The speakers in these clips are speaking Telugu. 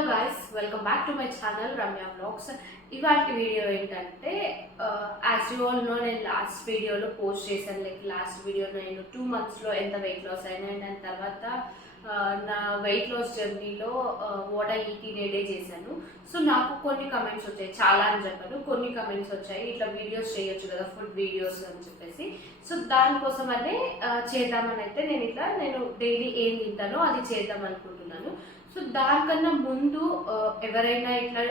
Hello guys welcome back to my channel Ramya blogs ఇవాటి వీడియో ఏంటంటే యాజ్ యూ ఆల్ నో నేను లాస్ట్ వీడియోలో పోస్ట్ చేశాను. లైక్ లాస్ట్ వీడియో నేను టూ మంత్స్లో ఎంత వెయిట్ లాస్ అయినా అండ్ దాని తర్వాత నా వెయిట్ లాస్ జర్నీలో what I eat in day చేశాను. సో నాకు కొన్ని కమెంట్స్ వచ్చాయి. చాలా అని చెప్పాను. కొన్ని కమెంట్స్ వచ్చాయి. ఇట్లా వీడియోస్ చేయొచ్చు కదా ఫుడ్ వీడియోస్ అని చెప్పేసి. సో దానికోసం అనే చేద్దామని అయితే నేను ఇట్లా నేను డైలీ ఏం తింటానో అది చేద్దాం అనుకుంటున్నాను. సో దానికన్నా ముందు ఎవరైనా ఇట్లా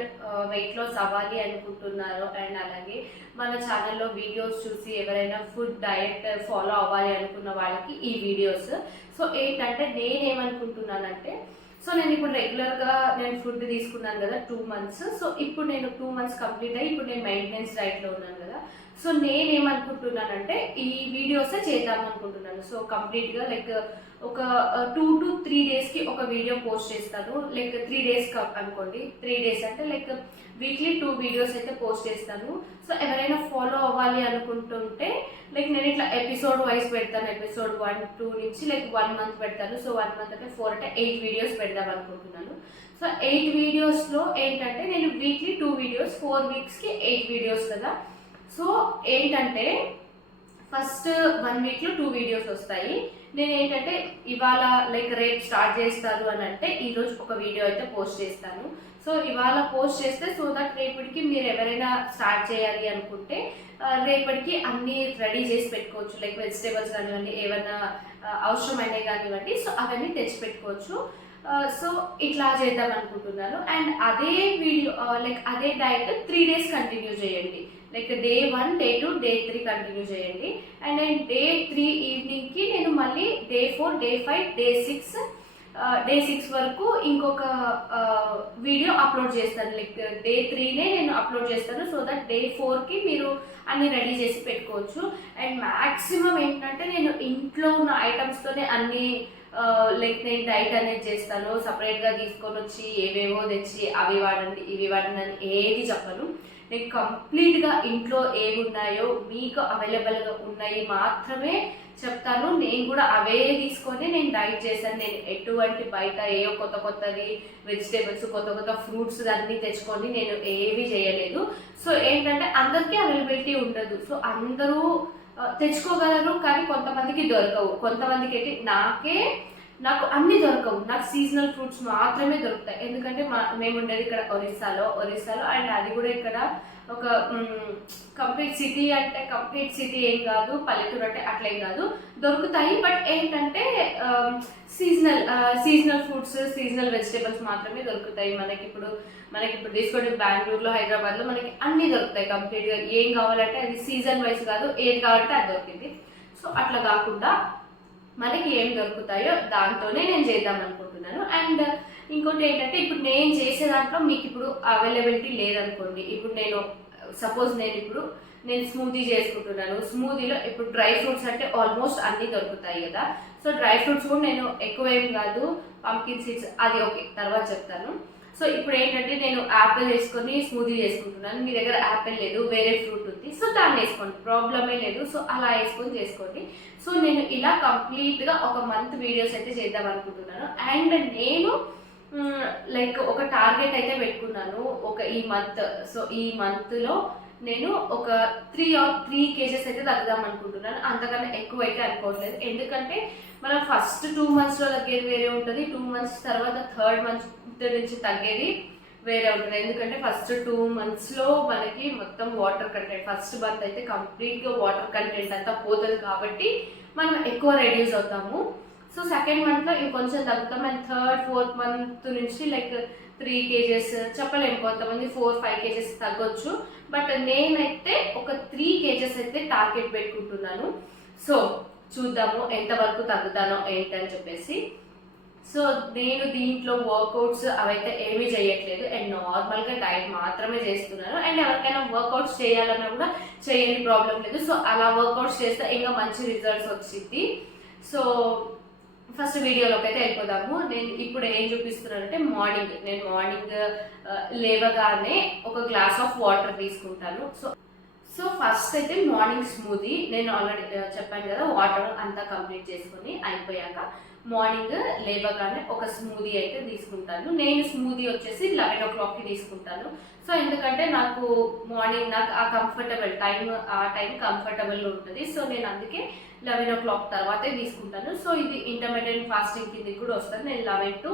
వెయిట్ లాస్ అవ్వాలి అనుకుంటున్నారో అండ్ అలాగే మన ఛానల్లో వీడియోస్ చూసి ఎవరైనా ఫుడ్ డయట్ ఫాలో అవ్వాలి అనుకున్న వాళ్ళకి ఈ వీడియోస్ సో ఏంటంటే నేనేమనుకుంటున్నానంటే సో నేను ఇప్పుడు రెగ్యులర్గా నేను ఫుడ్ తీసుకున్నాను కదా టూ మంత్స్ సో ఇప్పుడు నేను టూ మంత్స్ కంప్లీట్ అయ్యి ఇప్పుడు నేను మెయింటెనెన్స్ డైట్లో ఉన్నాను కదా. సో నేనేమనుకుంటున్నానంటే ఈ వీడియోసే చేద్దాం అనుకుంటున్నాను. సో కంప్లీట్గా లైక్ ఒక టూ టు త్రీ డేస్కి ఒక వీడియో పోస్ట్ చేస్తాను. లైక్ త్రీ డేస్ అనుకోండి. త్రీ డేస్ అంటే లైక్ వీక్లీ టూ వీడియోస్ అయితే పోస్ట్ చేస్తాను. సో ఎవరైనా ఫాలో అవ్వాలి అనుకుంటుంటే లైక్ నేను ఇట్లా ఎపిసోడ్ వైజ్ పెడతాను. ఎపిసోడ్ వన్ టూ నుంచి లైక్ వన్ మంత్ పెడతాను. సో వన్ మంత్ అంటే ఫోర్ అంటే ఎయిట్ వీడియోస్ పెడదాం అనుకుంటున్నాను. సో ఎయిట్ వీడియోస్లో ఏంటంటే నేను వీక్లీ టూ వీడియోస్ ఫోర్ వీక్స్కి ఎయిట్ వీడియోస్ కదా. సో ఏంటంటే ఫస్ట్ వన్ వీక్లో టూ వీడియోస్ వస్తాయి. నేను ఏంటంటే ఇవాళ లైక్ రేపు స్టార్ట్ చేస్తాను అని అంటే ఈరోజు ఒక వీడియో అయితే పోస్ట్ చేస్తాను. సో ఇవాళ పోస్ట్ చేస్తే సో దట్ రేపటికి మీరు ఎవరైనా స్టార్ట్ చేయాలి అనుకుంటే రేపటికి అన్నీ రెడీ చేసి పెట్టుకోవచ్చు. లైక్ వెజిటేబుల్స్ కానివ్వండి ఏమైనా అవసరమైనవి కానివ్వండి సో అవన్నీ తెచ్చి పెట్టుకోవచ్చు. Uh, సో ఇట్లా చేద్దాం అనుకుంటున్నాను. అండ్ అదే వీడియో uh, లైక్ అదే డైట్ త్రీ డేస్ కంటిన్యూ చేయండి. Like day one day two day three continue చేయండి. అండ్ నేను డే త్రీ ఈవినింగ్కి నేను మళ్ళీ day four day five day six day six వరకు ఇంకొక uh, వీడియో అప్లోడ్ చేస్తాను. లైక్ డే త్రీనే నేను అప్లోడ్ చేస్తాను. సో దట్ డే ఫోర్కి మీరు అన్ని రెడీ చేసి పెట్టుకోవచ్చు. అండ్ మ్యాక్సిమం ఏంటంటే నేను ఇంట్లో ఉన్న ఐటమ్స్తోనే అన్నీ లైక్ నేను డైట్ అనేది చేస్తాను. సపరేట్గా తీసుకొని వచ్చి ఏవేవో తెచ్చి అవి వాడండి ఇవి వాడండి అని ఏది చెప్పను. నేను కంప్లీట్గా ఇంట్లో ఏవి ఉన్నాయో మీకు అవైలబుల్గా ఉన్నాయి మాత్రమే చెప్తాను. నేను కూడా అవే తీసుకొని నేను డైట్ చేశాను. నేను ఎటువంటి బయట ఏ కొత్త కొత్తది వెజిటేబుల్స్ కొత్త కొత్త ఫ్రూట్స్ అన్నీ తెచ్చుకొని నేను ఏవి చేయలేదు. సో ఏంటంటే అందరికీ అవైలబిలిటీ ఉండదు. సో అందరూ తెచ్చుకోగలరు కానీ కొంతమందికి దొరకవు. కొంతమందికి అయితే నాకే నాకు అన్ని దొరకవు. నాకు సీజనల్ ఫ్రూట్స్ మాత్రమే దొరుకుతాయి. ఎందుకంటే మా మేము ఉండేది ఇక్కడ ఒరిస్సాలో. ఒరిస్సాలో అండ్ అది కూడా ఇక్కడ ఒక కంప్లీట్ సిటీ అంటే కంప్లీట్ సిటీ ఏం కాదు. పల్లెటూరు అంటే అట్లా ఏం కాదు. దొరుకుతాయి. బట్ ఏంటంటే seasonal seasonal fruits seasonal vegetables మాత్రమే దొరుకుతాయి. మనకి ఇప్పుడు మనకి ఇప్పుడు తీసుకోండి. బెంగళూరులో హైదరాబాద్లో మనకి అన్ని దొరుకుతాయి కంప్లీట్గా ఏం కావాలంటే అది సీజన్ వైజ్ కాదు. ఏది కావాలంటే అది దొరికింది. సో అట్లా కాకుండా మనకి ఏం దొరుకుతాయో దాంతోనే నేను చేద్దాం అనుకుంటున్నాను. అండ్ ఇంకోటి ఏంటంటే ఇప్పుడు నేను చేసే దాంట్లో మీకు ఇప్పుడు అవైలబిలిటీ లేదనుకోండి. ఇప్పుడు నేను సపోజ్ నేను ఇప్పుడు నేను స్మూదీ చేసుకుంటున్నాను. స్మూదీలో ఇప్పుడు డ్రై ఫ్రూట్స్ అంటే ఆల్మోస్ట్ అన్నీ దొరుకుతాయి కదా. సో డ్రై ఫ్రూట్స్ కూడా నేను ఎక్కువ ఏం కాదు. పంకిన్ సీడ్స్ అది ఓకే తర్వాత చెప్తాను. సో ఇప్పుడు ఏంటంటే నేను యాపిల్ వేసుకొని స్మూదీ చేసుకుంటున్నాను మీ దగ్గర యాపిల్ లేదు వేరే ఫ్రూట్ ఉంది. సో దాన్ని వేసుకోండి. ప్రాబ్లమే లేదు. సో అలా వేసుకొని చేసుకోండి. సో నేను ఇలా కంప్లీట్గా ఒక మంత్ వీడియోస్ అయితే చేద్దాం అనుకుంటున్నాను. అండ్ నేను లైక్ ఒక టార్గెట్ అయితే పెట్టుకున్నాను. ఒక ఈ మంత్ సో ఈ మంత్లో నేను ఒక త్రీ ఆర్ త్రీ కేజెస్ అయితే తగ్గుదాం అనుకుంటున్నాను. అంతకన్నా ఎక్కువ అయితే అనుకోవట్లేదు. ఎందుకంటే మనం ఫస్ట్ టూ మంత్స్లో తగ్గేది వేరే ఉంటుంది. టూ మంత్స్ తర్వాత థర్డ్ మంత్ నుంచి తగ్గేది వేరే ఉంటుంది. ఎందుకంటే ఫస్ట్ టూ మంత్స్లో మనకి మొత్తం వాటర్ కంటెంట్ ఫస్ట్ బర్త్ అయితే కంప్లీట్గా వాటర్ కంటెంట్ అంతా పోతుంది కాబట్టి మనం ఎక్కువ రెడ్యూస్ అవుతాము. సో సెకండ్ మంత్లో ఇంకొంచెం తగ్గుతాం అండ్ థర్డ్ ఫోర్త్ మంత్ నుంచి లైక్ త్రీ కేజెస్ చెప్పలేము. కొంతమంది ఫోర్ ఫైవ్ కేజెస్ తగ్గొచ్చు. బట్ నేనైతే ఒక త్రీ కేజెస్ అయితే టార్గెట్ పెట్టుకుంటున్నాను. సో చూద్దాము ఎంతవరకు తగ్గుతానో ఏంటని చెప్పేసి. సో నేను దీంట్లో వర్కౌట్స్ అవైతే ఏమీ చేయట్లేదు. అండ్ నార్మల్గా డైట్ మాత్రమే చేస్తున్నాను. అండ్ ఎవరికైనా వర్కౌట్స్ చేయాలన్నా కూడా చేయని ప్రాబ్లం లేదు. సో అలా వర్కౌట్స్ చేస్తే ఇంకా మంచి రిజల్ట్స్ వచ్చింది సో ఫస్ట్ వీడియోలోకి అయితే వెళ్ళిపోదాము. నేను ఇప్పుడు ఏం చూపిస్తున్నానంటే మార్నింగ్ నేను మార్నింగ్ uh, లేవగానే ఒక గ్లాస్ ఆఫ్ వాటర్ తీసుకుంటాను. సో సో ఫస్ట్ అయితే మార్నింగ్ స్మూదీ నేను ఆల్రెడీ uh, చెప్పాను కదా వాటర్ అంతా కంప్లీట్ చేసుకొని అయిపోయాక మార్నింగ్ లేవగానే ఒక స్మూదీ అయితే తీసుకుంటాను. నేను స్మూదీ వచ్చేసి లెవెన్ ఓ క్లాక్కి తీసుకుంటాను. సో ఎందుకంటే నాకు మార్నింగ్ నాకు ఆ కంఫర్టబుల్ టైం ఆ టైం కంఫర్టబుల్గా ఉంటుంది. సో నేను అందుకే లెవెన్ ఓ క్లాక్ తర్వాతే తీసుకుంటాను. సో ఇది ఇంటర్మీడియట్ ఫాస్టింగ్ కింద కూడా వస్తుంది. నేను లెవెన్ టు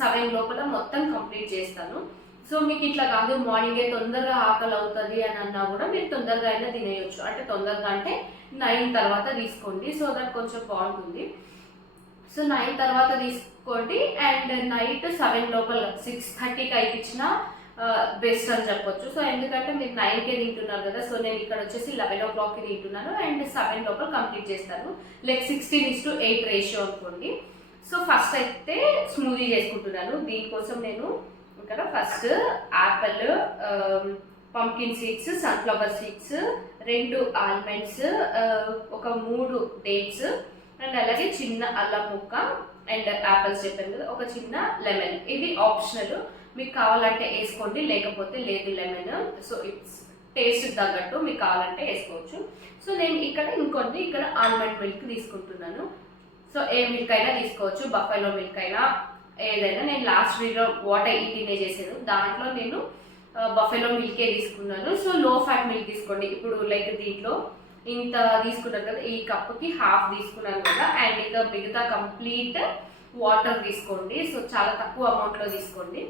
సెవెన్ లోపల మొత్తం కంప్లీట్ చేస్తాను. సో మీకు ఇట్లా కాదు మార్నింగే తొందరగా ఆకలి అవుతుంది అని అన్నా కూడా మీరు తొందరగా అయినా తినేయొచ్చు. అంటే తొందరగా అంటే నైన్ తర్వాత తీసుకోండి. సో దట్ కొంచెం బాగుంటుంది. సో నైన్ తర్వాత తీసుకోండి. అండ్ నైట్ సెవెన్ లోపల సిక్స్ థర్టీకి అయిపించిన బెస్ట్ అని చెప్పొచ్చు. సో ఎందుకంటే మీరు నైన్కే తింటున్నారు కదా సో నేను ఇక్కడ వచ్చేసి లెవెన్ ఓ క్లాక్కి తింటున్నాను. అండ్ సెవెన్ లోపల కంప్లీట్ చేస్తాను. Like sixteen is to eight ratio అనుకోండి. సో ఫస్ట్ అయితే స్మూదీ చేసుకుంటున్నాను. దీనికోసం నేను ఇక్కడ first apple pumpkin seeds sunflower seeds రెండు ఆల్మండ్స్ uh, ఒక మూడు డేట్స్ అండ్ అలాగే చిన్న అల్లం ముక్క అండ్ యాపిల్స్ చెప్పాను కదా ఒక చిన్న లెమన్. ఇది ఆప్షనల్ మీకు కావాలంటే వేసుకోండి లేకపోతే లేదు లెమన్. సో ఇట్స్ టేస్ట్ తగ్గట్టు మీకు కావాలంటే వేసుకోవచ్చు. సో నేను ఇక్కడ ఇంకొన్ని ఇక్కడ ఆల్మండ్ మిల్క్ తీసుకుంటున్నాను. సో ఏ మిల్క్ అయినా తీసుకోవచ్చు బఫెలో మిల్క్ అయినా ఏదైనా. నేను లాస్ట్ వీడియో వాటర్ ఈటీనే చేశాను. దాంట్లో నేను uh, బఫెలో మిల్కే తీసుకున్నాను. సో లో ఫ్యాట్ మిల్క్ తీసుకోండి. ఇప్పుడు లైక్ దీంట్లో ఇంత తీసుకున్నాను కదా ఈ కప్పుకి హాఫ్ తీసుకున్నాను కదా అండ్ ఇంకా మిగతా కంప్లీట్ వాటర్ తీసుకోండి. సో చాలా తక్కువ అమౌంట్లో తీసుకోండి.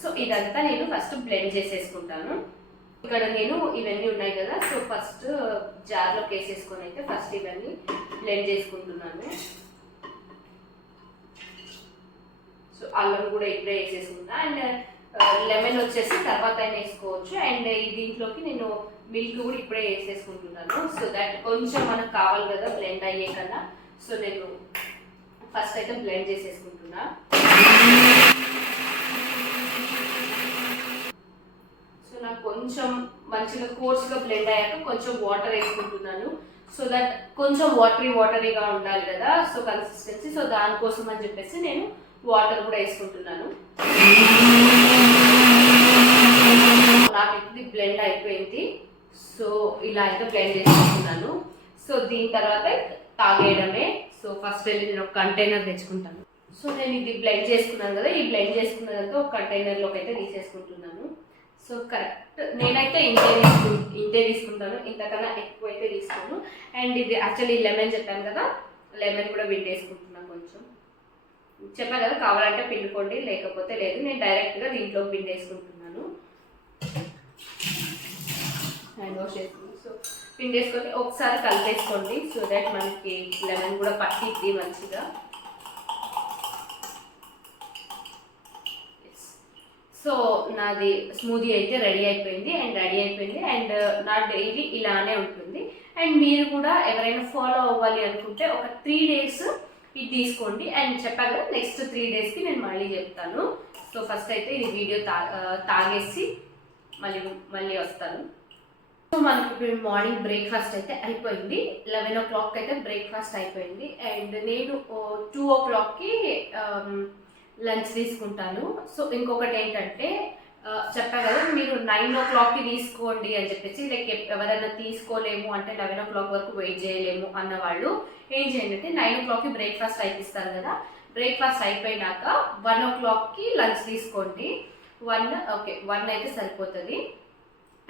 సో ఇదంతా నేను ఫస్ట్ బ్లెండ్ చేసేసుకుంటాను. ఇక్కడ నేను ఇవన్నీ ఉన్నాయి కదా సో ఫస్ట్ జార్లోకి వేసేసుకొని అయితే ఫస్ట్ ఇవన్నీ బ్లెండ్ చేసుకుంటున్నాను. సో అల్లం కూడా ఇప్పుడే వేసేసుకుంటా. అండ్ లెమన్ వచ్చేసి తర్వాత అయినా వేసుకోవచ్చు. అండ్ దీంట్లోకి నేను మిల్క్ కూడా ఇప్పుడే వేసేసుకుంటున్నాను. సో దట్ కొంచెం మనకు కావాలి కదా బ్లెండ్ అయ్యే కన్నా. సో నేను ఫస్ట్ అయితే బ్లెండ్ చేసేసుకుంటున్నా. సో నాకు కొంచెం మంచిగా కోర్స్గా బ్లెండ్ అయ్యాక కొంచెం వాటర్ వేసుకుంటున్నాను. సో దట్ కొంచెం వాటరీ వాటరీగా ఉండాలి కదా సో కన్సిస్టెన్సీ సో దానికోసం అని చెప్పేసి నేను వాటర్ కూడా వేసుకుంటున్నాను. నాకు ఇది బ్లెండ్ అయిపోయింది. సో ఇలా అయితే బ్లెండ్ చేసుకుంటున్నాను. సో దీని తర్వాత తాగేయడమే. సో ఫస్ట్ వెళ్ళి నేను ఒక కంటైనర్ తెచ్చుకుంటాను. సో నేను ఇది బ్లెండ్ చేసుకున్నాను కదా ఈ బ్లెండ్ చేసుకున్నదంతా ఒక కంటైనర్లోకి అయితే తీసేసుకుంటున్నాను. సో కరెక్ట్ నేనైతే ఇంతే తీసుకు ఇంతే తీసుకుంటాను. ఇంతకన్నా ఎక్కువ అయితే తీసుకోను. అండ్ ఇది యాక్చువల్లీ లెమన్ చెప్పాను కదా లెమన్ కూడా పిండేసుకుంటున్నాను కొంచెం. చెప్పాను కదా కావాలంటే పిండుకోండి లేకపోతే లేదు. నేను డైరెక్ట్గా దీంట్లో పిండేసుకుంటున్నాను వాష్ చేసుకుని సో పిండేసుకొని ఒకసారి కలిపేసుకోండి సో దట్ మనకి లెమన్ కూడా పట్టిద్ది మంచిగా. సో నాది స్మూదీ అయితే రెడీ అయిపోయింది అండ్ రెడీ అయిపోయింది అండ్ uh, నా డైలీ ఇలానే ఉంటుంది. అండ్ మీరు కూడా ఎవరైనా ఫాలో అవ్వాలి అనుకుంటే ఒక త్రీ డేస్ ఇది తీసుకోండి. అండ్ చెప్పాను కదా నెక్స్ట్ త్రీ డేస్కి నేను మళ్ళీ చెప్తాను. సో ఫస్ట్ అయితే ఇది వీడియో తా తాగేసి మళ్ళీ మళ్ళీ వస్తాను. సో మనకి ఇప్పుడు మార్నింగ్ బ్రేక్ఫాస్ట్ అయితే అయిపోయింది. లెవెన్ ఓ క్లాక్ అయితే బ్రేక్ఫాస్ట్ అయిపోయింది. అండ్ నేను టూ ఓ క్లాక్కి లంచ్ తీసుకుంటాను. సో ఇంకొకటి ఏంటంటే చెప్పా కదా మీరు నైన్ ఓ క్లాక్కి తీసుకోండి అని చెప్పేసి లైక్ ఎవరైనా తీసుకోలేము అంటే లెవెన్ ఓ క్లాక్ వరకు వెయిట్ చేయలేము అన్న వాళ్ళు ఏం చేయండి అంటే నైన్ ఓ క్లాక్కి బ్రేక్ఫాస్ట్ అయిపిస్తారు కదా. బ్రేక్ఫాస్ట్ అయిపోయినాక వన్ ఓ క్లాక్కి లంచ్ తీసుకోండి. వన్ ఓకే వన్ అయితే సరిపోతుంది.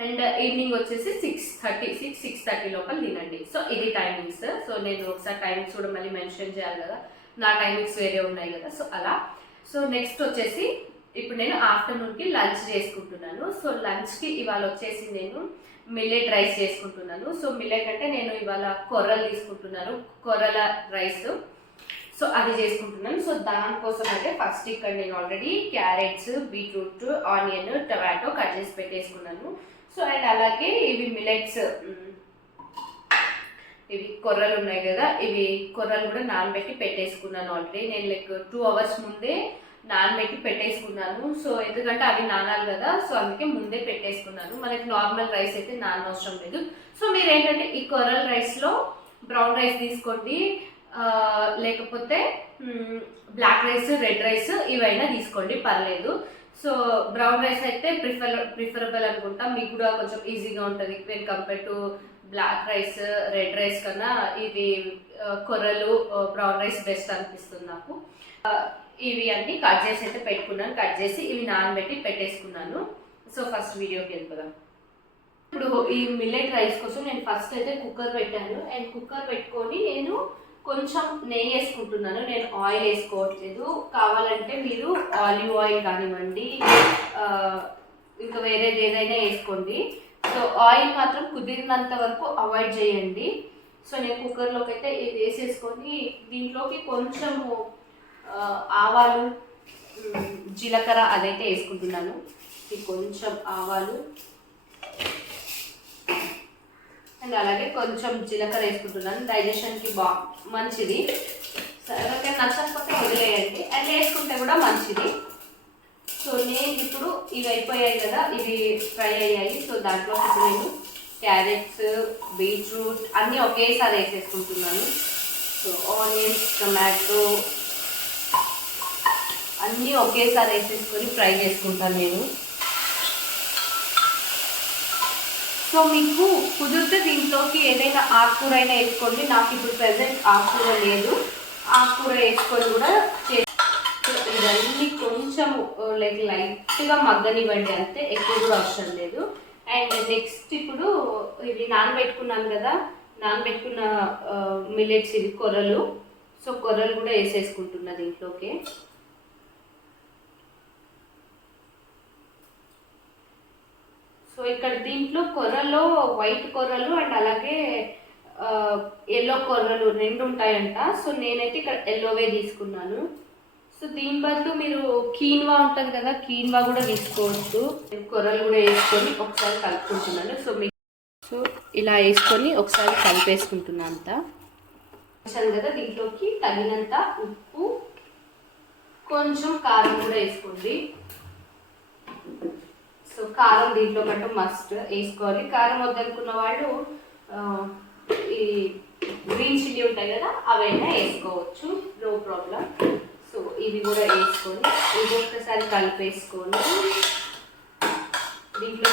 అండ్ ఈవినింగ్ వచ్చేసి six thirty six six thirty లోపల తినండి. సో ఇది టైమింగ్స్ సో నేను ఒకసారి టైమింగ్స్ కూడా మళ్ళీ మెన్షన్ చేయాలి కదా. నా టైమింగ్స్ వేరే ఉన్నాయి కదా. సో అలా. సో నెక్స్ట్ వచ్చేసి ఇప్పుడు నేను ఆఫ్టర్నూన్కి లంచ్ చేసుకుంటున్నాను. సో లంచ్కి ఇవాళ వచ్చేసి నేను మిల్లెట్ రైస్ చేసుకుంటున్నాను. సో మిల్లెట్ అంటే నేను ఇవాళ కొర్రలు తీసుకుంటున్నాను. కొర్రల రైస్ సో అది చేసుకుంటున్నాను. సో దానికోసం అయితే ఫస్ట్ ఇక్కడ నేను already carrots beetroot onion tomato cut చేసి పెట్టేసుకున్నాను. సో అండ్ అలాగే ఇవి మిలెట్స్ ఇవి కొర్రలు ఉన్నాయి కదా ఇవి కొర్రలు కూడా నానబెట్టి పెట్టేసుకున్నాను ఆల్రెడీ నేను లైక్ టూ అవర్స్ ముందే నానబెట్టి పెట్టేసుకున్నాను. సో ఎందుకంటే అవి నానాలి కదా సో అందుకే ముందే పెట్టేసుకున్నాను. మనకి నార్మల్ రైస్ అయితే నానవసరం లేదు. సో మీరు ఏంటంటే ఈ కొర్రల రైస్లో బ్రౌన్ రైస్ తీసుకోండి లేకపోతే బ్లాక్ రైస్ రెడ్ రైస్ ఇవైనా తీసుకోండి పర్లేదు. సో బ్రౌన్ రైస్ అయితే ప్రిఫర్ ప్రిఫరబుల్ అనుకుంటా. మీకు కూడా కొంచెం ఈజీగా ఉంటుంది when compare to black rice red rice కన్నా. ఇది కొర్రలు బ్రౌన్ రైస్ బెస్ట్ అనిపిస్తుంది నాకు. ఇవి అన్ని కట్ చేసి అయితే పెట్టుకున్నాను. కట్ చేసి ఇవి నానబెట్టి పెట్టేసుకున్నాను. సో ఫస్ట్ వీడియోకి వెళ్ళిపోదాం. ఇప్పుడు ఈ మిల్లెట్ రైస్ కోసం నేను ఫస్ట్ అయితే కుక్కర్ పెట్టాను. అండ్ కుక్కర్ పెట్టుకొని నేను కొంచెం నెయ్యి వేసుకుంటున్నాను. నేను ఆయిల్ వేసుకోవట్లేదు. కావాలంటే మీరు ఆలివ్ ఆయిల్ కానివ్వండి ఇంకా వేరేది ఏదైనా వేసుకోండి. సో ఆయిల్ మాత్రం కుదిరినంత వరకు అవాయిడ్ చేయండి. సో నేను కుక్కర్లోకి అయితే ఇది వేసేసుకొని దీంట్లోకి కొంచెము ఆవాలు జీలకర్ర అదైతే వేసుకుంటున్నాను. ఇది కొంచెం ఆవాలు అండ్ అలాగే కొంచెం జీలకర్ర వేసుకుంటున్నాను. డైజెషన్కి బా మంచిది. సో ఎవరికైనా నచ్చకపోతే వదిలేయండి. అండ్ వేసుకుంటే కూడా మంచిది. సో నేను ఇప్పుడు ఇవి అయిపోయాయి కదా ఇవి ఫ్రై అయ్యాయి. సో దాంట్లో ఇప్పుడు నేను క్యారెట్స్ బీట్రూట్ అన్నీ ఒకేసారి వేసేసుకుంటున్నాను. సో ఆనియన్స్ టొమాటో అన్నీ ఒకేసారి వేసేసుకొని ఫ్రై చేసుకుంటాను నేను. సో మీకు కుదిరితే దీంట్లోకి ఏదైనా ఆకుకూర అయినా వేసుకోండి. నాకు ఇప్పుడు ప్రెసెంట్ ఆకుకూర లేదు. ఆకుకూర వేసుకొని కూడా ఇవన్నీ కొంచెం లైక్ లైట్గా మగ్గనివ్వండి అంతే. ఎక్కువ కూడా అవసరం లేదు. అండ్ నెక్స్ట్ ఇప్పుడు ఇవి నానబెట్టుకున్నాను కదా నానబెట్టుకున్న మిల్లెట్స్ ఇవి కొర్రలు. సో కొర్రలు కూడా వేసేసుకుంటున్నా దీంట్లోకి. సో ఇక్కడ దీంట్లో కొర్రలో వైట్ కొర్రలు అండ్ అలాగే ఎల్లో కొర్రలు రెండు ఉంటాయంట. సో నేనైతే ఇక్కడ ఎల్లోవే తీసుకున్నాను. సో దీని బదులు మీరు కీన్వా ఉంటుంది కదా కీన్వా కూడా తీసుకోవచ్చు కొర్రలు కూడా వేసుకొని ఒకసారి కలుపుకుంటున్నాను. సో మీ సో ఇలా వేసుకొని ఒకసారి కలిపేసుకుంటున్నాను అంతా వేసాను కదా దీంట్లోకి తగినంత ఉప్పు కొంచెం కారం కూడా వేసుకోండి. సో కారం దీంట్లో కంటే మస్ట్ వేసుకోవాలి. కారం వద్దనుకున్న వాళ్ళు ఈ గ్రీన్ చిల్లీ ఉంటాయి కదా అవైనా వేసుకోవచ్చు. No problem. సో ఇవి కూడా వేసుకొని ఇది ఒక్కసారి కలిపేసుకొని దీంట్లో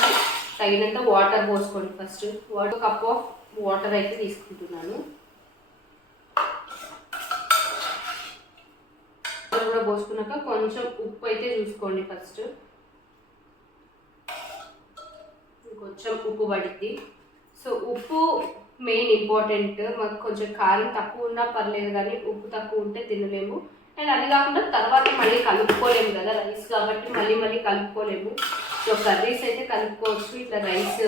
తగినంత వాటర్ పోసుకోండి first. Water cup of water అయితే తీసుకుంటున్నాను. వాటర్ కూడా పోసుకున్నాక కొంచెం ఉప్పు అయితే చూసుకోండి ఫస్ట్. కొంచెం ఉప్పు పడుద్ది సో ఉప్పు మెయిన్ ఇంపార్టెంట్ మాకు కొంచెం కారం తక్కువ ఉన్నా పర్లేదు కానీ ఉప్పు తక్కువ ఉంటే తినలేము. అండ్ అది కాకుండా తర్వాత మళ్ళీ కలుపుకోలేము కదా రైస్ కాబట్టి మళ్ళీ మళ్ళీ కలుపుకోలేము. సో కర్రీస్ అయితే కలుపుకోవచ్చు ఇట్లా రైస్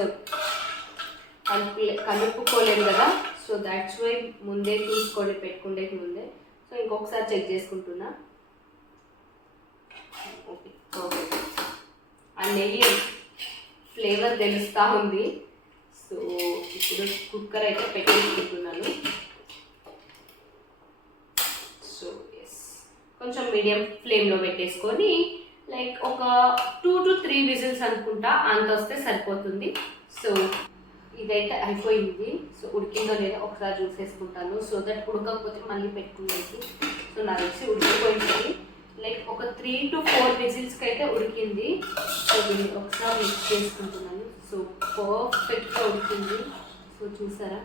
కలుపు కలుపుకోలేము కదా. సో దాట్స్ వై ముందే చూసుకోండి పెట్టుకుండే ముందే. సో ఇంకొకసారి చెక్ చేసుకుంటున్నా. ఓకే ఓకే ఆ నెయ్యి ఫ్లేవర్ తెలుస్తూ ఉంది. సో ఇప్పుడు కుక్కర్ అయితే పెట్టేసుకుంటున్నాను. సో ఎస్ కొంచెం మీడియం ఫ్లేమ్లో పెట్టేసుకొని లైక్ ఒక టూ టు త్రీ విజిల్స్ అనుకుంటా అంత వస్తే సరిపోతుంది. సో ఇదైతే అయిపోయింది. సో ఉడికిందో లేదో ఒకసారి చూసేసుకుంటాను. సో దట్ ఉడకకపోతే మళ్ళీ పెట్టుకునేది. సో నాకు తెలిసి ఉడికిపోయింది. లైక్ ఒక త్రీ టు ఫోర్ విజిల్స్కి అయితే ఉడికింది. సో దీన్ని ఒకసారి మిక్స్ చేసుకుంటున్నాను. సో పర్ఫెక్ట్గా ఉడికింది. సో చూసారా?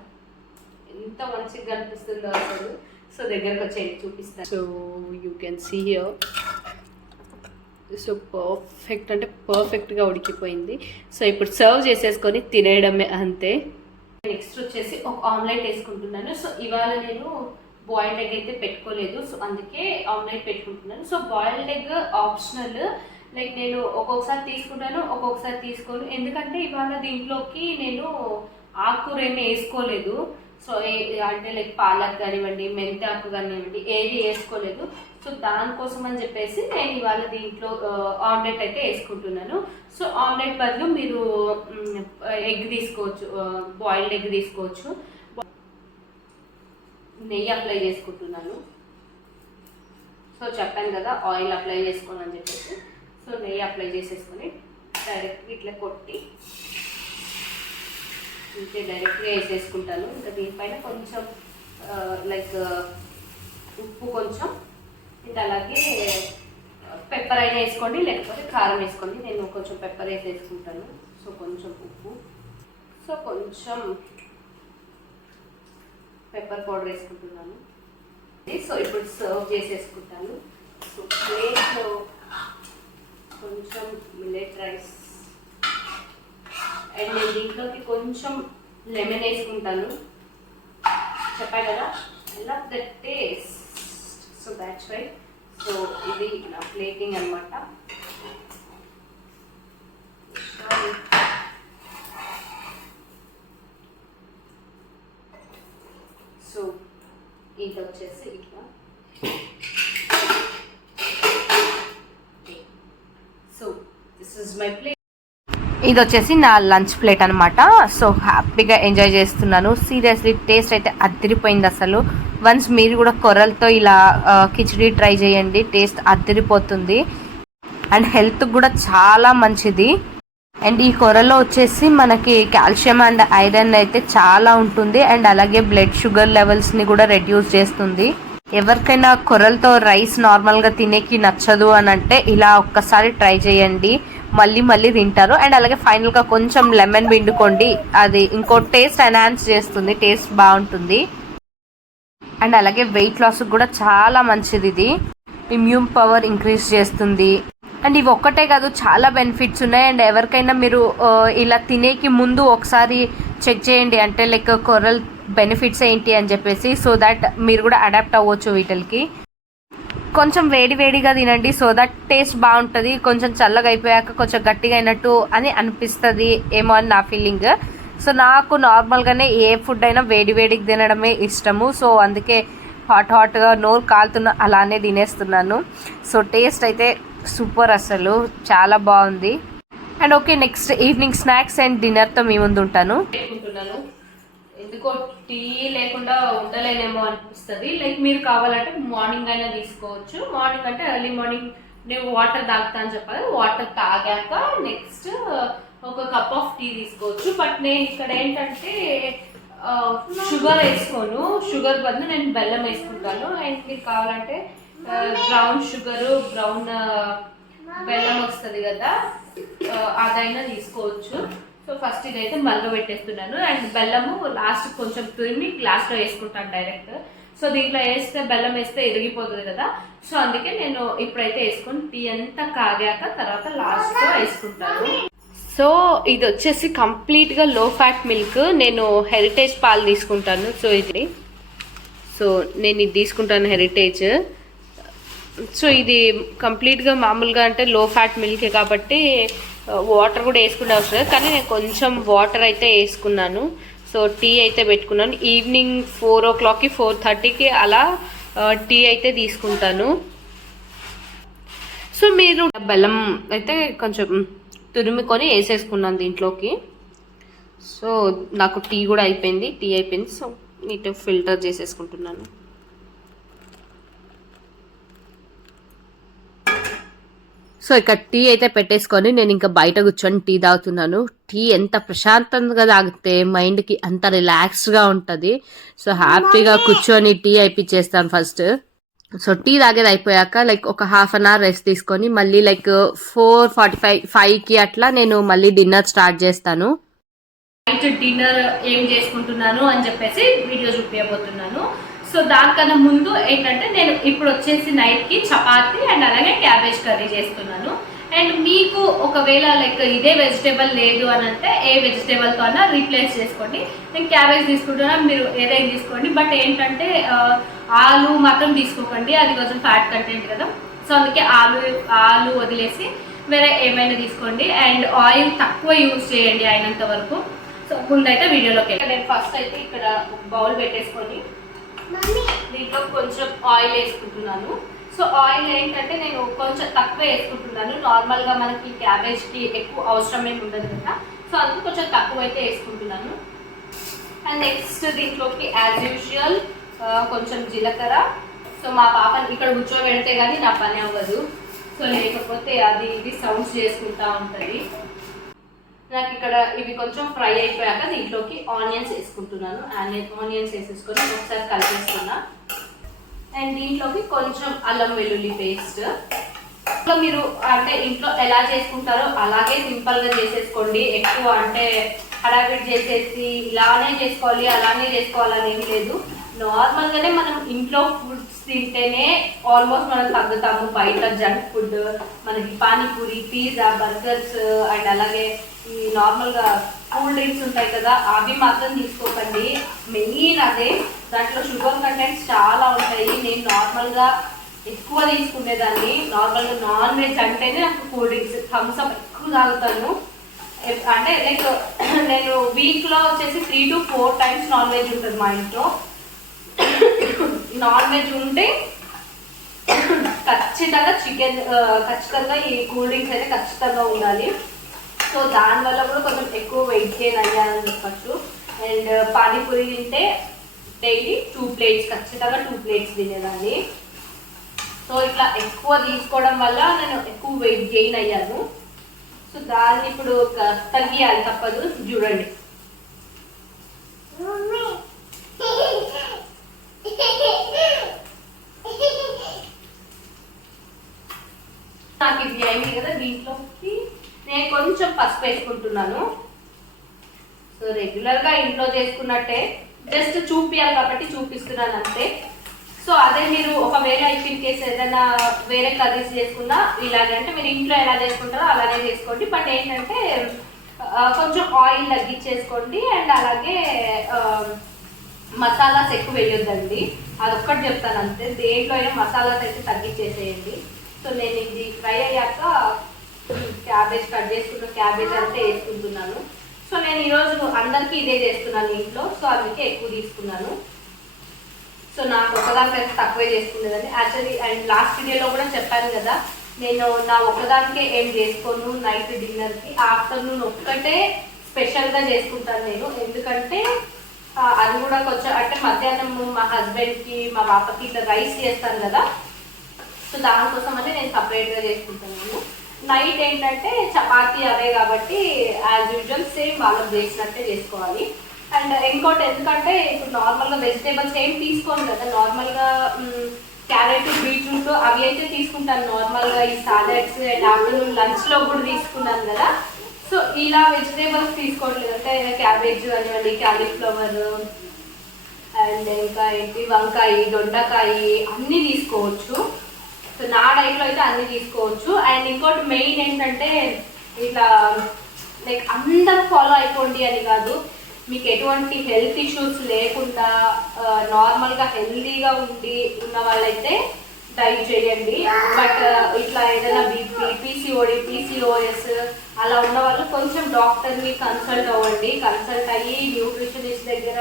ఎంత మంచిగా కనిపిస్తుందో అసలు. సో దగ్గరకు వచ్చేది చూపిస్తాను. So you can see here so perfect అంటే పర్ఫెక్ట్గా ఉడికిపోయింది. సో ఇప్పుడు సర్వ్ చేసేసుకొని తినేయడమే అంతే. నెక్స్ట్ వచ్చేసి ఒక ఆమ్లెట్ వేసుకుంటున్నాను. సో ఇవాళ నేను బాయిల్డ్ ఎగ్ అయితే పెట్టుకోలేదు. సో అందుకే ఆమ్లెట్ పెట్టుకుంటున్నాను. So boiled egg optional like నేను ఒక్కొక్కసారి తీసుకుంటాను ఒక్కొక్కసారి తీసుకోను. ఎందుకంటే ఇవాళ దీంట్లోకి నేను ఆకుకూర ఏమీ వేసుకోలేదు. సో ఏ- అంటే లైక్ పాలక్ కానివ్వండి మెంతి ఆకు కానివ్వండి ఏది వేసుకోలేదు. సో దానికోసం అని చెప్పేసి నేను ఇవాళ దీంట్లో ఆమ్లెట్ అయితే వేసుకుంటున్నాను. సో ఆమ్లెట్ బదులు మీరు ఎగ్ తీసుకోవచ్చు బాయిల్డ్ ఎగ్ తీసుకోవచ్చు. నెయ్యి అప్లై చేసుకుంటున్నాను. సో చెప్పాను కదా ఆయిల్ అప్లై చేసుకోనని చెప్పేసి. సో నెయ్యి అప్లై చేసేసుకొని డైరెక్ట్గా ఇట్లా కొట్టి ఇంకే డైరెక్ట్గా వేసేసుకుంటాను. ఇంకా దీనిపైన కొంచెం లైక్ ఉప్పు కొంచెం ఇంకా అలాగే పెప్పర్ అయినా వేసుకోండి లేకపోతే కారం వేసుకోండి. నేను కొంచెం పెప్పర్ వేసి వేసుకుంటాను సో కొంచెం ఉప్పు. సో కొంచెం పెప్పర్ పౌడర్ వేసుకుంటున్నాను. సో ఇప్పుడు సర్వ్ చేసేసుకుంటాను. సో ప్లేట్లో కొంచెం మిల్లెట్ రైస్ అండ్ నేను దీంట్లోకి కొంచెం లెమన్ వేసుకుంటాను. చెప్పా కదా? Love the taste so that's why so ఇది నా ప్లేటింగ్ అనమాట సో ఇది వచ్చేసి ఇట్లా. So this is my plate ఇది వచ్చేసి నా లంచ్ ప్లేట్ అనమాట సో హ్యాపీగా ఎంజాయ్ చేస్తున్నాను. సీరియస్లీ టేస్ట్ అయితే అద్దరిపోయింది అసలు. వన్స్ మీరు కూడా కొర్రలతో ఇలా కిచడీ కిచిడి ట్రై చేయండి. టేస్ట్ అద్దరిపోతుంది అండ్ హెల్త్ కూడా చాలా మంచిది. అండ్ ఈ కూరలో వచ్చేసి మనకి కాల్షియం అండ్ ఐరన్ అయితే చాలా ఉంటుంది. అండ్ అలాగే బ్లడ్ షుగర్ లెవెల్స్ని కూడా రెడ్యూస్ చేస్తుంది. ఎవరికైనా కొరలతో రైస్ నార్మల్గా తినేకి నచ్చదు అని అంటే ఇలా ఒక్కసారి ట్రై చేయండి. మళ్ళీ మళ్ళీ తింటారు. అండ్ అలాగే ఫైనల్గా కొంచెం లెమన్ పిండుకోండి. అది ఇంకో టేస్ట్ ఎన్హాన్స్ చేస్తుంది. టేస్ట్ బాగుంటుంది. అండ్ అలాగే వెయిట్ లాస్కి కూడా చాలా మంచిది ఇది. ఇమ్యూన్ పవర్ ఇంక్రీజ్ చేస్తుంది. అండ్ ఇవి ఒక్కటే కాదు చాలా బెనిఫిట్స్ ఉన్నాయి. అండ్ ఎవరికైనా మీరు ఇలా తినేకి ముందు ఒకసారి చెక్ చేయండి. అంటే లైక్ కొరల్ బెనిఫిట్స్ ఏంటి అని చెప్పేసి సో దట్ మీరు కూడా అడాప్ట్ అవ్వచ్చు వీటికి. కొంచెం వేడి వేడిగా తినండి. సో దట్ టేస్ట్ బాగుంటుంది. కొంచెం చల్లగా అయిపోయాక కొంచెం గట్టిగా అయినట్టు అని అనిపిస్తుంది ఏమో అని నా ఫీలింగ్ సో నాకు నార్మల్గానే ఏ ఫుడ్ అయినా వేడి వేడికి తినడమే ఇష్టము. సో అందుకే హాట్ హాట్గా నోరు కాలుతున్న అలానే తినేస్తున్నాను. సో టేస్ట్ అయితే సూపర్ అసలు చాలా బాగుంది. And okay next evening snacks and డిన్నర్తో మీ ముందు ఉంటాను. ఎందుకో టీ లేకుండా ఉండలేనేమో అనిపిస్తుంది. లైక్ మీరు కావాలంటే మార్నింగ్ అయినా తీసుకోవచ్చు. మార్నింగ్ అంటే ఎర్లీ మార్నింగ్ నేను వాటర్ తాగుతా అని చెప్పాలి వాటర్ తాగాక నెక్స్ట్ uh, ఒక కప్ ఆఫ్ టీ తీసుకోవచ్చు. బట్ నేను ఇక్కడ ఏంటంటే uh, షుగర్ వేసుకోను. షుగర్ బదులు నేను బెల్లం వేసుకుంటాను. అండ్ మీరు కావాలంటే బ్రౌన్ షుగర్ బ్రౌన్ బెల్లం వస్తుంది కదా అదైనా తీసుకోవచ్చు. సో ఫస్ట్ ఇదైతే మళ్ళీ పెట్టేస్తున్నాను. అండ్ బెల్లము లాస్ట్ కొంచెం తురిమి గ్లాస్లో వేసుకుంటాను డైరెక్ట్ సో దీంట్లో వేస్తే బెల్లం వేస్తే ఇరిగిపోతుంది కదా. సో అందుకే నేను ఇప్పుడైతే వేసుకొని టీ అంతా కాగాక తర్వాత లాస్ట్లో వేసుకుంటాను. సో ఇది వచ్చేసి కంప్లీట్గా లో ఫ్యాట్ మిల్క్ నేను హెరిటేజ్ పాలు తీసుకుంటాను. సో ఇది. సో నేను ఇది తీసుకుంటాను హెరిటేజ్ సో ఇది కంప్లీట్గా మామూలుగా అంటే లో ఫ్యాట్ మిల్కే కాబట్టి వాటర్ కూడా వేసుకునే అవసరం లేదు. కానీ నేను కొంచెం వాటర్ అయితే వేసుకున్నాను. సో టీ అయితే పెట్టుకున్నాను. ఈవినింగ్ ఫోర్ ఓ క్లాక్కి ఫోర్ థర్టీకి అలా టీ అయితే తీసుకుంటాను. సో మీరు బెల్లం అయితే కొంచెం తురుముకొని వేసేసుకున్నాను దీంట్లోకి. సో నాకు టీ కూడా అయిపోయింది. టీ అయిపోయింది. సో నీట్ ఫిల్టర్ చేసేసుకుంటున్నాను. సో ఇక్కడ టీ అయితే పెట్టేసుకొని నేను ఇంకా బయట కూర్చొని టీ తాగుతున్నాను. టీ ఎంత ప్రశాంతంగా తాగితే మైండ్కి అంత రిలాక్స్గా ఉంటుంది. సో హ్యాపీగా కూర్చొని టీ అయిపించేస్తాను ఫస్ట్ సో టీ తాగేది అయిపోయాక లైక్ ఒక హాఫ్ అన్ అవర్ రెస్ట్ తీసుకొని మళ్ళీ లైక్ ఫోర్ ఫార్టీ ఫైవ్ ఫైవ్కి అట్లా నేను మళ్ళీ డిన్నర్ స్టార్ట్ చేస్తాను. నైట్ డిన్నర్ ఏం చేసుకుంటున్నాను అని చెప్పేసి వీడియో చూపించబోతున్నాను సో దానికన్నా ముందు ఏంటంటే నేను ఇప్పుడు వచ్చేసి నైట్కి చపాతి అండ్ అలాగే క్యాబేజ్ కర్రీ చేస్తున్నాను. అండ్ మీకు ఒకవేళ లైక్ ఇదే వెజిటేబుల్ లేదు అని అంటే ఏ వెజిటేబుల్తో అన్నా రీప్లేస్ చేసుకోండి. నేను క్యాబేజ్ తీసుకుంటున్నా మీరు ఏదైనా తీసుకోండి. బట్ ఏంటంటే ఆలు మాత్రం తీసుకోకండి. అది కొంచెం ఫ్యాట్ కంటెంట్ కదా. సో అందుకే ఆలు ఆలు వదిలేసి వేరే ఏమైనా తీసుకోండి. అండ్ ఆయిల్ తక్కువ యూజ్ చేయండి అయినంత వరకు. సో ముందైతే వీడియోలోకి నేను ఫస్ట్ అయితే ఇక్కడ బౌల్ పెట్టేసుకొని దీంట్లో కొంచెం ఆయిల్ వేసుకుంటున్నాను. సో ఆయిల్ ఏంటంటే నేను కొంచెం తక్కువ వేసుకుంటున్నాను. నార్మల్గా మనకి క్యాబేజ్కి ఎక్కువ అవసరం ఏమి ఉండదు కదా. సో అందుకు కొంచెం తక్కువ అయితే వేసుకుంటున్నాను. అండ్ నెక్స్ట్ దీంట్లోకి యాజ్ యూజువల్ కొంచెం జీలకర్ర. సో మా పాపని ఇక్కడ కూర్చోబెడితే కానీ నా పని అవ్వదు. సో లేకపోతే అది ఇది సౌండ్స్ చేసుకుంటా ఉంటుంది. నాకు ఇక్కడ ఇవి కొంచెం ఫ్రై అయిపోయాక దీంట్లోకి ఆనియన్స్ వేసుకుంటున్నాను. ఆనియన్స్ వేసేసుకొని ఒకసారి కలిపేస్తున్నా. అండ్ దీంట్లోకి కొంచెం అల్లం వెల్లుల్లి పేస్ట్. ఇంట్లో మీరు అంటే ఇంట్లో ఎలా చేసుకుంటారో అలాగే సింపుల్గా చేసేసుకోండి. ఎక్కువ అంటే హడావిడి చేసేసి ఇలానే చేసుకోవాలి అలానే చేసుకోవాలని ఏమి లేదు. నార్మల్ గానే మనం ఇంట్లో ఫుడ్స్ తింటేనే ఆల్మోస్ట్ మనం తగ్గుతాము బయట జంక్ ఫుడ్ మనకి పానీపూరి పిజ్జా బర్గర్స్ అండ్ అలాగే ఈ నార్మల్గా కూల్ డ్రింక్స్ ఉంటాయి కదా అవి మాత్రం తీసుకోకండి. మెయిన్ అదే దాంట్లో షుగర్ కంటెంట్స్ చాలా ఉంటాయి. నేను నార్మల్గా ఎక్కువ తీసుకునేదాన్ని. నార్మల్గా నాన్ వెజ్ అంటేనే నాకు కూల్ డ్రింక్స్ థమ్స్ అప్ ఎక్కువ తాగుతాను. అంటే లైక్ నేను వీక్లో వచ్చేసి three to four times non veg ఉంటుంది మా ఇంట్లో. నాన్ వెజ్ ఉంటే ఖచ్చితంగా చికెన్ ఖచ్చితంగా ఈ కూల్ డ్రింక్స్ అయితే ఖచ్చితంగా ఉండాలి. సో దానివల్ల కూడా కొంచెం ఎక్కువ వెయిట్ గెయిన్ అయ్యానని చెప్పచ్చు. అండ్ పానీపూరి తింటే డైలీ టూ ప్లేట్స్ ఖచ్చితంగా టూ ప్లేట్స్ తినేదాన్ని. సో ఇట్లా ఎక్కువ తీసుకోవడం వల్ల నేను ఎక్కువ వెయిట్ గెయిన్ అయ్యాను. సో దాన్ని ఇప్పుడు తగ్గియాలి తప్పదు. చూడండి. నాకు ఇది అయింది కదా దీంట్లోకి. నేను కొంచెం పసుపు వేసుకుంటున్నాను. సో రెగ్యులర్గా ఇంట్లో చేసుకున్నట్టే. జస్ట్ చూపియాలి కాబట్టి చూపిస్తున్నాను అంతే. సో అదే మీరు ఒకవేళ ఇఫ్ ఇన్ కేస్ ఏదైనా వేరే కర్రీస్ చేసుకున్నా ఇలాగే అంటే మీరు ఇంట్లో ఎలా చేసుకుంటారో అలానే చేసుకోండి. బట్ ఏంటంటే కొంచెం ఆయిల్ తగ్గించేసుకోండి అండ్ అలాగే మసాలాస్ ఎక్కువ వేయొద్దండి. అదొక్కటి చెప్తాను అంతే. దేంట్లో అయినా మసాలాస్ అయితే తగ్గించేసేయండి. సో నేను ఇది ఫ్రై అయ్యాక క్యాబేజ్ కట్ చేసుకున్న క్యాబేజ్ అంతా వేసుకుంటున్నాను. సో నేను ఈరోజు అందరికీ ఇదే చేస్తున్నాను ఇంట్లో. సో అందుకే ఎక్కువ తీసుకున్నాను. సో నాకు ఒకదానికి అయితే తక్కువే చేసుకునేదండి యాక్చువల్లీ అండ్ లాస్ట్ వీడియోలో కూడా చెప్పాను కదా నేను నా ఒక్కదానికే ఏం చేసుకోను నైట్ డిన్నర్కి. ఆఫ్టర్నూన్ ఒక్కటే స్పెషల్గా చేసుకుంటాను నేను. ఎందుకంటే అది కూడా కొంచెం అంటే మధ్యాహ్నం మా హస్బెండ్కి మా పాపకి ఇట్లా రైస్ చేస్తాను కదా. సో దానికోసం అని నేను సపరేట్గా చేసుకుంటున్నాను. నైట్ ఏంటంటే చపాతి అవే కాబట్టి యాజ్ యూజువల్ సేమ్ వాళ్ళకి చేసినట్టే చేసుకోవాలి. అండ్ ఇంకోటి ఎందుకంటే ఇప్పుడు నార్మల్గా వెజిటేబుల్స్ ఏం తీసుకోను కదా. నార్మల్గా క్యారెట్ బీట్రూట్ అవి అయితే తీసుకుంటాను. నార్మల్గా ఈ సాలెడ్స్ అండ్ ఆఫ్టర్నూన్ లంచ్లో కూడా తీసుకున్నాను కదా. సో ఇలా వెజిటేబుల్స్ తీసుకోవట్లేదు అంటే క్యాబేజ్ అనివ్వండి క్యాలీఫ్లవర్ అండ్ ఇంకా ఏంటి వంకాయ దొండకాయ అన్నీ తీసుకోవచ్చు. సో నా డైట్లో అయితే అన్నీ తీసుకోవచ్చు. అండ్ ఇంకోటి మెయిన్ ఏంటంటే ఇట్లా లైక్ అందరూ ఫాలో అయిపోండి అని కాదు. మీకు ఎటువంటి హెల్త్ ఇష్యూస్ లేకుండా uh, నార్మల్గా హెల్తీగా ఉండి ఉన్న వాళ్ళైతే డైట్ చేయండి. బట్ ఇట్లా ఏదైనా బీపీ పీసీఓడి పీసీఓఎస్ అలా ఉన్న వాళ్ళు కొంచెం డాక్టర్ని కన్సల్ట్ అవ్వండి. కన్సల్ట్ అయ్యి న్యూట్రిషనిస్ట్ దగ్గర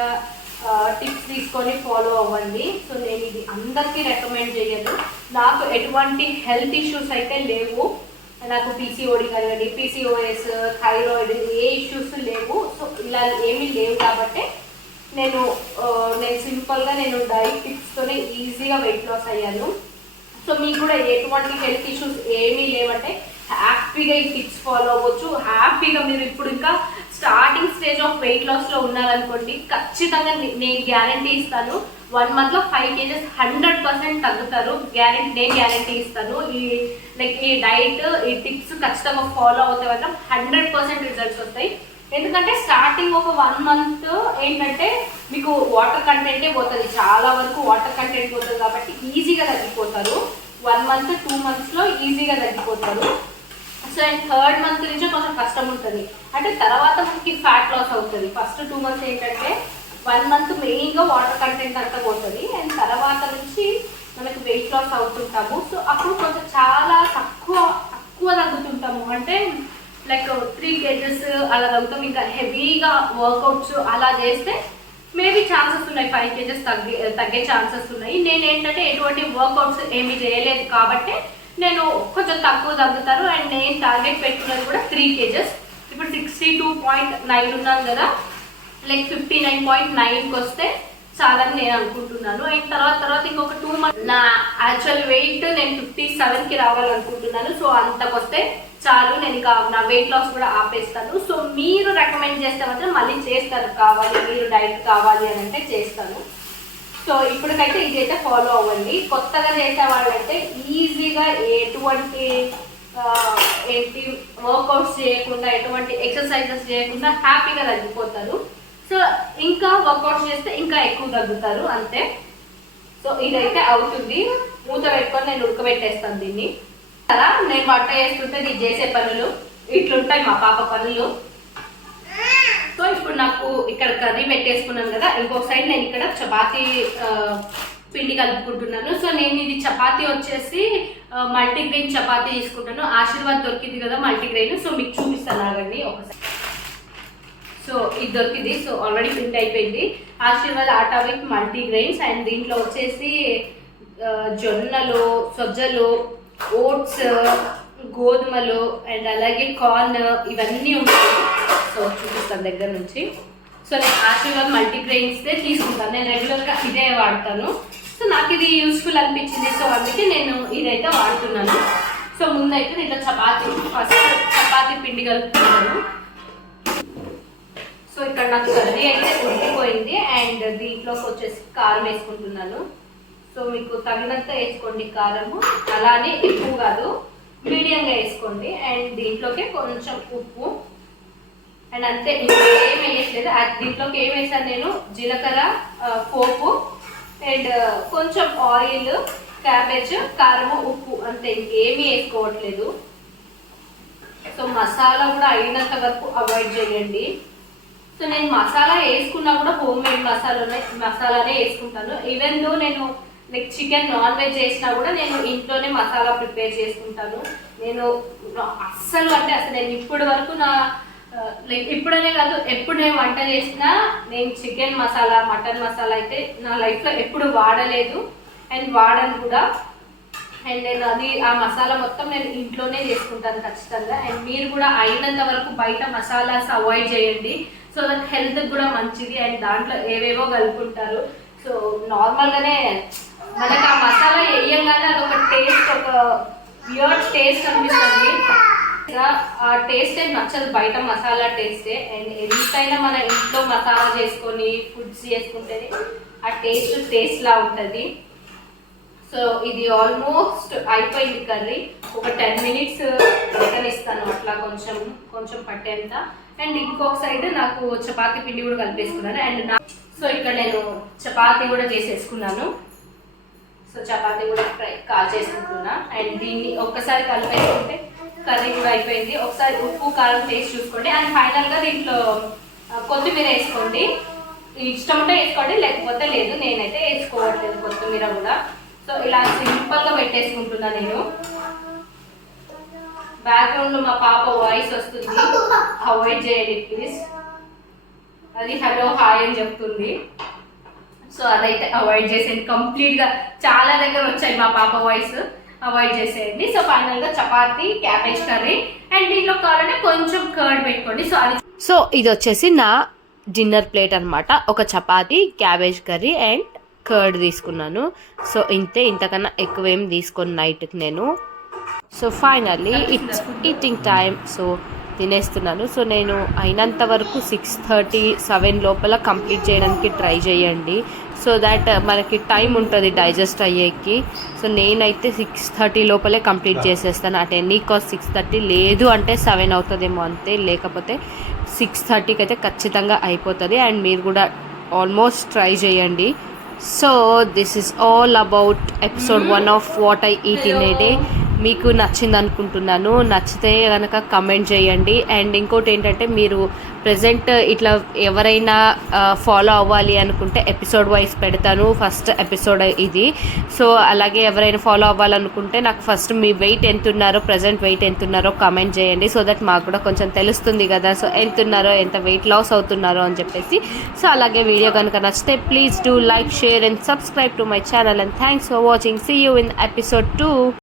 టిప్స్ తీసుకొని ఫాలో అవ్వండి. సో నేను ఇది అందరికీ రికమెండ్ చేయను. నాకు ఎటువంటి హెల్త్ ఇష్యూస్ అయితే లేవు. నాకు పీసీఓడి కానివ్వండి పీసీఓఎస్ థైరాయిడ్ ఏ ఇష్యూస్ లేవు. సో ఇలా ఏమీ లేవు కాబట్టి నేను నేను సింపుల్గా నేను డైట్ టిప్స్తోనే ఈజీగా వెయిట్ లాస్ అయ్యాను. సో మీకు కూడా ఎటువంటి హెల్త్ ఇష్యూస్ ఏమీ లేవంటే హ్యాపీగా ఈ టిప్స్ ఫాలో అవ్వచ్చు. హ్యాపీగా మీరు ఇప్పుడు ఇంకా స్టార్టింగ్ స్టేజ్ ఆఫ్ వెయిట్ లాస్లో ఉన్నారనుకోండి ఖచ్చితంగా నేను గ్యారంటీ ఇస్తాను. వన్ మంత్లో ఫైవ్ కేజెస్ హండ్రెడ్ పర్సెంట్ తగ్గుతారు. గ్యారంటీ నేను గ్యారంటీ ఇస్తాను. ఈ లైక్ ఈ డైట్ ఈ టిప్స్ ఖచ్చితంగా ఫాలో అవుతే మాత్రం హండ్రెడ్ పర్సెంట్ రిజల్ట్స్ వస్తాయి. ఎందుకంటే స్టార్టింగ్ ఒక వన్ మంత్ ఏంటంటే మీకు వాటర్ కంటెంటే పోతుంది. చాలా వరకు వాటర్ కంటెంట్ పోతుంది కాబట్టి ఈజీగా తగ్గిపోతారు. వన్ మంత్ టూ మంత్స్లో ఈజీగా తగ్గిపోతారు. సో అండ్ థర్డ్ మంత్ నుంచే కొంచెం కష్టం ఉంటుంది. అంటే తర్వాత మనకి ఫ్యాట్ లాస్ అవుతుంది. ఫస్ట్ టూ మంత్స్ ఏంటంటే వన్ మంత్ మెయిన్గా వాటర్ కంటెంట్ అంతా పోతుంది. అండ్ తర్వాత నుంచి మనకి వెయిట్ లాస్ అవుతుంటాము. సో అప్పుడు కొంచెం చాలా తక్కువ తక్కువ తగ్గుతుంటాము. అంటే లైక్ త్రీ కేజెస్ అలా తగ్గుతాం. ఇంకా హెవీగా వర్కౌట్స్ అలా చేస్తే మేబీ ఛాన్సెస్ ఉన్నాయి. ఫైవ్ కేజెస్ uh, తగ్గే తగ్గే ఛాన్సెస్ ఉన్నాయి. నేను ఏంటంటే ఎటువంటి వర్కౌట్స్ ఏమీ చేయలేదు కాబట్టి నేను కొంచెం తక్కువ తగ్గుతారు అండ్ నేను టార్గెట్ పెట్టుకున్నది కూడా త్రీ కేజెస్ ఇప్పుడు సిక్స్టీ టూ పాయింట్ నైన్ ఉన్నాను కదా. లైక్ ఫిఫ్టీ నైన్ పాయింట్ నైన్కి వస్తే చాలని నేను అనుకుంటున్నాను. అండ్ తర్వాత తర్వాత ఇంకొక టూ మంత్ నా యాక్చువల్ వెయిట్ నేను ఫిఫ్టీ సెవెన్కి రావాలనుకుంటున్నాను. సో అంతకు వస్తే చాలు నేను ఇంకా నా వెయిట్ లాస్ కూడా ఆపేస్తాను. సో మీరు రికమెండ్ చేస్తే మాత్రం మళ్ళీ చేస్తారు కావాలి మీరు డైట్ కావాలి అని అంటే చేస్తాను. సో ఇప్పటికైతే ఇదైతే ఫాలో అవ్వండి. కొత్తగా చేసే వాళ్ళంటే ఈజీగా ఎటువంటి ఏంటి వర్కౌట్స్ చేయకుండా ఎటువంటి ఎక్సర్సైజెస్ చేయకుండా హ్యాపీగా తగ్గిపోతారు. సో ఇంకా వర్కౌట్స్ చేస్తే ఇంకా ఎక్కువ తగ్గుతారు అంతే. సో ఇదైతే అవుతుంది. మూత పెట్టుకొని నేను ఉడకబెట్టేస్తాను దీన్ని. కదా నేను వంట చేస్తుంటే ఇది చేసే పనులు ఇట్లుంటాయి మా పాప పనులు. సో ఇప్పుడు నాకు ఇక్కడ కర్రీ పెట్టేసుకున్నాను కదా ఇంకొక సైడ్ నేను ఇక్కడ చపాతీ పిండి కలుపుకుంటున్నాను. సో నేను ఇది చపాతీ వచ్చేసి మల్టీగ్రెయిన్ చపాతీ తీసుకుంటాను. ఆశీర్వాద్ దొరికింది కదా మల్టీగ్రెయిన్. సో మీకు చూపిస్తాను ఆగండి ఒకసారి సో ఇది దొరికింది. సో ఆల్రెడీ ప్రింట్ అయిపోయింది. Aashirvaad atta with multigrains and దీంట్లో వచ్చేసి జొన్నలు సజ్జలు ఓట్స్ గోధుమలు అండ్ అలాగే కార్న్ ఇవన్నీ ఉంటాయి. సో చూపిస్తాను దగ్గర నుంచి. సో నేను ఆశీర్వాద్ మల్టీగ్రెయిన్స్దే తీసుకుంటాను. నేను రెగ్యులర్గా ఇదే వాడతాను. సో నాకు ఇది యూస్ఫుల్ అనిపించింది. సో అందుకే నేను ఇదైతే వాడుతున్నాను. సో ముందైతే నేను చపాతీ ఫస్ట్ చపాతీ పిండి కలుపుతున్నాను సో ఇక్కడ నాకు కర్రీ అయితే ఉడికిపోయింది అండ్ దీంట్లోకి వచ్చేసి కారం వేసుకుంటున్నాను. సో మీకు తగినంత వేసుకోండి కారము. అలానే ఎక్కువ కాదు మీడియంగా వేసుకోండి. అండ్ దీంట్లోకి కొంచెం ఉప్పు. అండ్ అంతే ఏం వేయట్లేదు. దీంట్లోకి ఏం వేసాను నేను? జీలకర్ర పోపు. అండ్ కొంచెం ఆయిల్ క్యాబేజ్ కారము ఉప్పు. అంతే ఇంకేమీ వేసుకోవట్లేదు. సో మసాలా కూడా అయినంత వరకు అవాయిడ్ చేయండి. సో నేను మసాలా వేసుకున్నా కూడా హోమ్ మేడ్ మసాలానే మసాలానే వేసుకుంటాను. ఈవెన్ దో నేను లైక్ చికెన్ నాన్ వెజ్ చేసినా కూడా నేను ఇంట్లోనే మసాలా ప్రిపేర్ చేసుకుంటాను. నేను అస్సలు అంటే అసలు నేను ఇప్పటి వరకు నా లైక్ ఇప్పుడనే కాదు ఎప్పుడు నేను వంట చేసినా నేను చికెన్ మసాలా మటన్ మసాలా అయితే నా లైఫ్లో ఎప్పుడు వాడలేదు. అండ్ వాడను కూడా. అండ్ నేను అది ఆ మసాలా మొత్తం నేను ఇంట్లోనే చేసుకుంటాను ఖచ్చితంగా. అండ్ మీరు కూడా అయినంత వరకు బయట మసాలాస్ అవాయిడ్ చేయండి. సో నాకు హెల్త్ కూడా మంచిది అండ్ దాంట్లో ఏవేవో కలుపుకుంటారు. సో నార్మల్గానే మనకి ఆ మసాలా వేయంగానే అదొక టేస్ట్ ఒక ప్యూర్ టేస్ట్ అనిపిస్తుంది. ఆ టేస్ట్ ఏం నచ్చదు బయట మసాలా టేస్టే అండ్ ఎంతైనా మన ఇంట్లో మసాలా చేసుకొని ఫుడ్స్ చేసుకుంటే ఆ టేస్ట్ టేస్ట్ లా ఉంటుంది. సో ఇది ఆల్మోస్ట్ అయిపోయింది కర్రీ. ఒక టెన్ మినిట్స్ ఇస్తాను అట్లా కొంచెం కొంచెం పట్టేంత. అండ్ ఇంకొక సైడ్ నాకు చపాతీ పిండి కూడా కలిపేసుకున్నాను. అండ్ నా సో ఇక్కడ నేను చపాతి కూడా చేసేసుకున్నాను. సో చపాతి కూడా ఫ్రై కాల్ చేసుకుంటున్నా అండ్ దీన్ని ఒక్కసారి కలిపేసుకుంటే కర్రీ కూడా అయిపోయింది. ఒకసారి ఉప్పు కారం టేస్ట్ చూసుకోండి. అండ్ ఫైనల్గా దీంట్లో కొత్తిమీర వేసుకోండి. ఇష్టం ఉంటే వేసుకోండి లేకపోతే లేదు. నేనైతే వేసుకోవట్లేదు కొత్తిమీర కూడా. సో ఇలా సింపుల్గా పెట్టేసుకుంటున్నా నేను. బ్యాక్గ్రౌండ్లో మా పాప వాయిస్ వస్తుంది. అవాయిడ్ చేయండి ప్లీజ్ అది హలో హాయ్ అని చెప్తుంది. సో అదైతే అవాయిడ్ చేసేయండి. కంప్లీట్గా చాలా దగ్గర వచ్చాయి మా పాప వాయిస్ అవాయిడ్ చేసేయండి. సో ఫైనల్గా చపాతీ క్యాబేజ్ కర్రీ అండ్ దీంట్లో కావాలంటే కొంచెం కర్డ్ పెట్టుకోండి. సో అది సో ఇది వచ్చేసి నా డిన్నర్ ప్లేట్ అనమాట ఒక chapati cabbage curry and curd తీసుకున్నాను. సో ఇంతే. ఇంతకన్నా ఎక్కువ ఏం తీసుకొని నైట్కి నేను. So finally it's eating time so తినేస్తున్నాను. So నేను అయినంత వరకు సిక్స్ థర్టీ సెవెన్ లోపల కంప్లీట్ చేయడానికి ట్రై చేయండి. సో దాట్ మనకి టైం ఉంటుంది డైజెస్ట్ అయ్యేకి. సో నేనైతే సిక్స్ థర్టీ లోపలే కంప్లీట్ చేసేస్తాను. At any cost six thirty లేదు అంటే సెవెన్ అవుతుందేమో అంతే. లేకపోతే సిక్స్ థర్టీకి అయితే ఖచ్చితంగా అయిపోతుంది. అండ్ మీరు కూడా ఆల్మోస్ట్ ట్రై చేయండి. So this is all about episode one of what I eat in a day మీకు నచ్చింది అనుకుంటున్నాను నచ్చితే కనుక కమెంట్ చేయండి. అండ్ ఇంకోటి ఏంటంటే మీరు ప్రజెంట్ ఇట్లా ఎవరైనా ఫాలో అవ్వాలి అనుకుంటే ఎపిసోడ్ వైజ్ పెడతాను ఫస్ట్ ఎపిసోడ్ ఇది. సో అలాగే ఎవరైనా ఫాలో అవ్వాలనుకుంటే నాకు ఫస్ట్ మీ వెయిట్ ఎంత ఉన్నారో ప్రజెంట్ వెయిట్ ఎంత ఉన్నారో కమెంట్ చేయండి. సో దట్ మాకు కూడా కొంచెం తెలుస్తుంది కదా. సో ఎంత ఉన్నారో ఎంత వెయిట్ లాస్ అవుతున్నారో అని చెప్పేసి. సో అలాగే వీడియో కనుక నచ్చితే please do like share and subscribe to my channel and thanks for watching see you in episode two